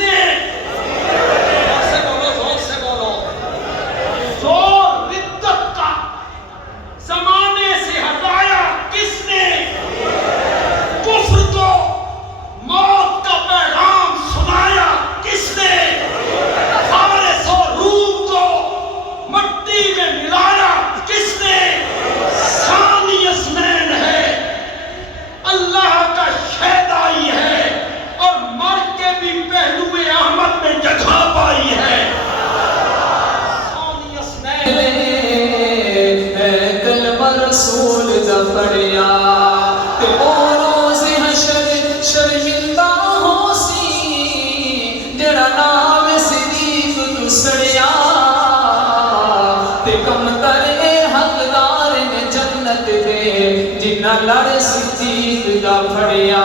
نے؟ زور سے بولو، زور سے بولو۔ زور ردت کا زمانے سے ہٹایا کس نے؟ کفر کو موت کا پیغام سنایا کس نے؟ فارس و روم کو مٹی میں ملایا کس نے؟ ثانی اثنین ہے، اللہ کا شہدائی ہے، اور مر کے بھی پہلو احمد میں جگہ پائی ہے۔ ثانی اثنین کلمہ رسول دا پڑھیا تے او روز حشر شرمندہ ہو سی، جڑا نام صدیق تو سڑیا تے کم تر اے حقدار نے جنت دے جنہ لڑ صدیق دا پھڑیا۔